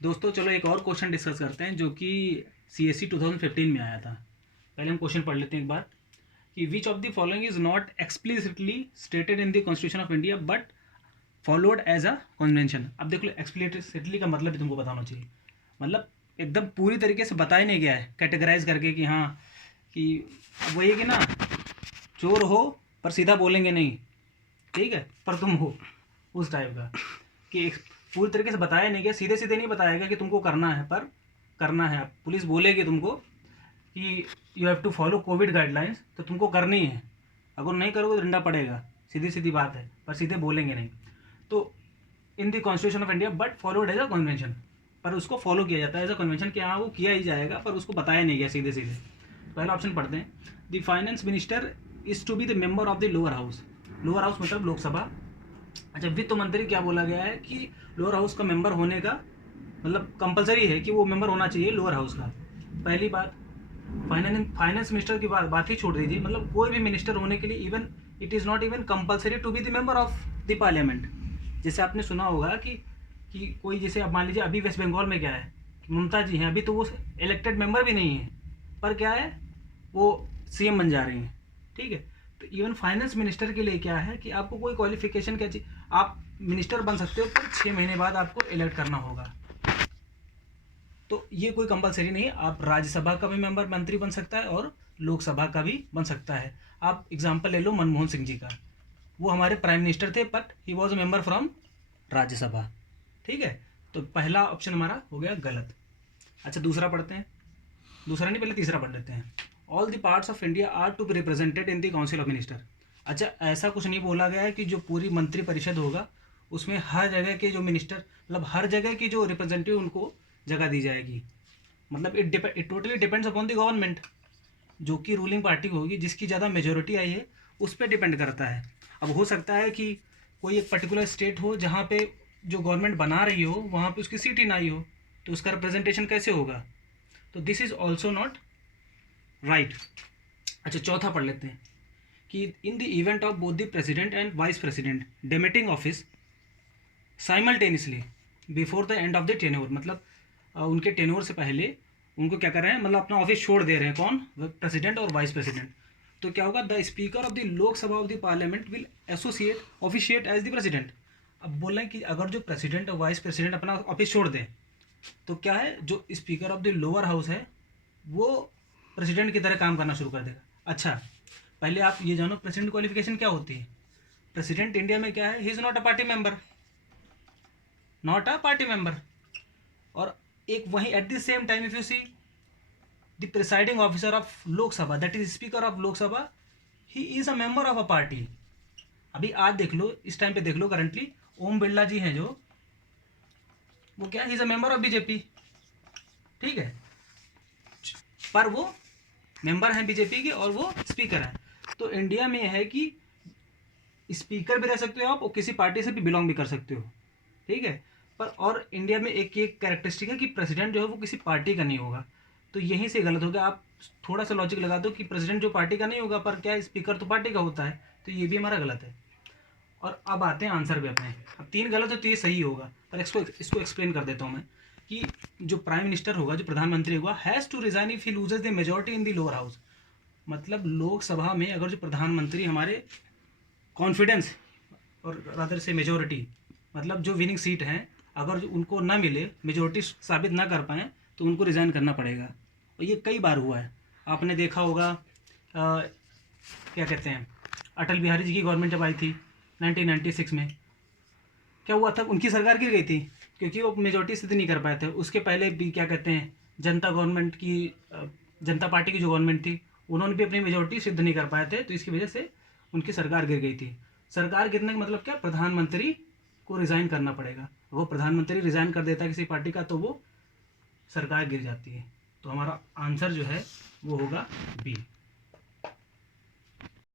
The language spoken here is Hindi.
दोस्तों चलो एक और क्वेश्चन डिस्कस करते हैं जो कि CSE 2015 में आया था। पहले हम क्वेश्चन पढ़ लेते हैं एक बार कि which of the following is not explicitly stated in the constitution of India but followed as a convention. अब देख लो, एक्सप्लिसिटली का मतलब भी तुमको बताना चाहिए, मतलब एकदम पूरी तरीके से बताया नहीं गया है कैटेगराइज करके कि हाँ कि वही है कि ना, चोर हो पर सीधा बोलेंगे नहीं, ठीक है, पर तुम हो, उस टाइप का कि पूरी तरीके से बताया नहीं गया, सीधे सीधे नहीं बताया गया कि तुमको करना है, पर करना है। पुलिस बोलेगी तुमको कि you have to follow covid guidelines, तो तुमको करनी है, अगर नहीं करोगे तो डंडा पड़ेगा, सीधी सीधी बात है, पर सीधे बोलेंगे नहीं। तो in the constitution of India but followed as a convention, पर उसको फॉलो किया जाता है एज अ कन्वेंशन कि हाँ वो किया ही जाएगा, पर उसको बताया नहीं गया सीधे सीधे। पहला ऑप्शन पढ़ते हैं, the finance minister is to be the member of the lower house. Lower house मतलब लोकसभा। अच्छा, वित्त मंत्री क्या बोला गया है कि लोअर हाउस का मेंबर होने का मतलब कंपलसरी है कि वो मेंबर होना चाहिए लोअर हाउस का। पहली बात, फाइनेंस मिनिस्टर की बात ही छोड़ दीजिए, मतलब कोई भी मिनिस्टर होने के लिए even it is not even compulsory to be the member of the parliament. जैसे आपने सुना होगा कि कोई, जैसे अब मान लीजिए अभी वेस्ट बंगाल में क्या है, ममता जी हैं, अभी तो वो इलेक्टेड मेंबर भी नहीं है, पर क्या है वो CM बन जा रही हैं, ठीक है। तो इवन फाइनेंस मिनिस्टर के लिए क्या है कि आपको कोई क्वालिफिकेशन क्या चाहिए, आप मिनिस्टर बन सकते हो पर 6 महीने बाद आपको इलेक्ट करना होगा। तो ये कोई कंपलसरी नहीं है, आप राज्यसभा का भी मेंबर मंत्री बन सकता है और लोकसभा का भी बन सकता है। आप एग्जाम्पल ले लो मनमोहन सिंह जी का, वो हमारे प्राइम मिनिस्टर थे but he was a member from Rajya Sabha, ठीक है। तो पहला ऑप्शन हमारा हो गया गलत। अच्छा, दूसरा पढ़ते हैं, दूसरा नहीं पहले तीसरा पढ़ लेते हैं। All the parts of India are to be represented in the council of minister. अच्छा, ऐसा कुछ नहीं बोला गया है कि जो पूरी मंत्री परिषद होगा उसमें हर जगह के जो मिनिस्टर, मतलब हर जगह की जो रिप्रेजेंटेटिव उनको जगह दी जाएगी। मतलब it totally depends upon the government, जो कि रूलिंग पार्टी होगी, जिसकी ज़्यादा मेजोरिटी आई है उस पर डिपेंड करता है। अब हो सकता है कि कोई एक पर्टिकुलर स्टेट हो जहाँ पे जो गवर्नमेंट बना रही हो वहाँ पे उसकी सीट ही ना आई हो, तो उसका रिप्रेजेंटेशन कैसे होगा। तो this is also not right. अच्छा, चौथा पढ़ लेते हैं कि in the event of both the president and vice president demitting office simultaneously before the end of the tenure, मतलब उनके टेन्योर से पहले उनको क्या कर रहे हैं, मतलब अपना ऑफिस छोड़ दे रहे हैं, कौन, प्रेसिडेंट और वाइस प्रेसिडेंट। तो क्या होगा, the speaker of the Lok Sabha of the parliament will associate officiate as the president. अब बोल रहे हैं कि अगर जो प्रेसिडेंट और वाइस प्रेसिडेंट अपना ऑफिस छोड़ दें तो क्या है, जो speaker of the lower house है वो प्रेसिडेंट की तरह काम करना शुरू कर देगा। अच्छा, पहले आप ये जानो प्रेसिडेंट क्वालिफिकेशन क्या होती है। प्रेसिडेंट इंडिया में क्या है, he is not a party member, not a party member. और एक वहीं at the same time if you see the presiding officer of Lok Sabha, that is speaker of Lok Sabha, he is a member of a party. अभी आज देख लो, इस टाइम पे देख लो, करंटली ओम बिरला जी हैं जो, वो क्या, he is a member of BJP, ठीक है, पर वो मेंबर हैं बीजेपी के और वो स्पीकर हैं। तो इंडिया में है कि स्पीकर भी रह सकते हो आप और किसी पार्टी से भी बिलोंग भी कर सकते हो, ठीक है। पर और इंडिया में एक एक कैरेक्टरिस्टिक है कि प्रेसिडेंट जो है वो किसी पार्टी का नहीं होगा। तो यहीं से गलत हो गया। आप थोड़ा सा लॉजिक लगा दो कि प्रेसिडेंट जो पार्टी का नहीं होगा, पर क्या स्पीकर तो पार्टी का होता है, तो ये भी हमारा गलत है। और अब आते हैं आंसर पे अपने। अब 3 गलत है तो ये सही होगा, पर इसको एक्सप्लेन कर देता हूँ मैं कि जो प्राइम मिनिस्टर होगा, जो प्रधानमंत्री होगा, has to resign if he loses the majority in the lower house. मतलब लोकसभा में अगर जो प्रधानमंत्री हमारे कॉन्फिडेंस और रादर से मेजोरिटी, मतलब जो विनिंग सीट हैं, अगर उनको ना मिले, मेजोरिटी साबित ना कर पाएँ, तो उनको रिज़ाइन करना पड़ेगा। और ये कई बार हुआ है, आपने देखा होगा। क्या कहते हैं, अटल बिहारी जी की गवर्नमेंट जब आई थी 1996 में, क्या हुआ था, उनकी सरकार गिर गई थी क्योंकि वो मेजोरिटी सिद्ध नहीं कर पाए थे। उसके पहले भी क्या कहते हैं, जनता गवर्नमेंट की जनता पार्टी की जो गवर्नमेंट थी, उन्होंने भी अपनी मेजोरिटी सिद्ध नहीं कर पाए थे, तो इसकी वजह से उनकी सरकार गिर गई थी। सरकार गिरने का मतलब क्या, प्रधानमंत्री को रिज़ाइन करना पड़ेगा। वो प्रधानमंत्री रिज़ाइन कर देता है किसी पार्टी का तो वो सरकार गिर जाती है। तो हमारा आंसर जो है वो होगा बी।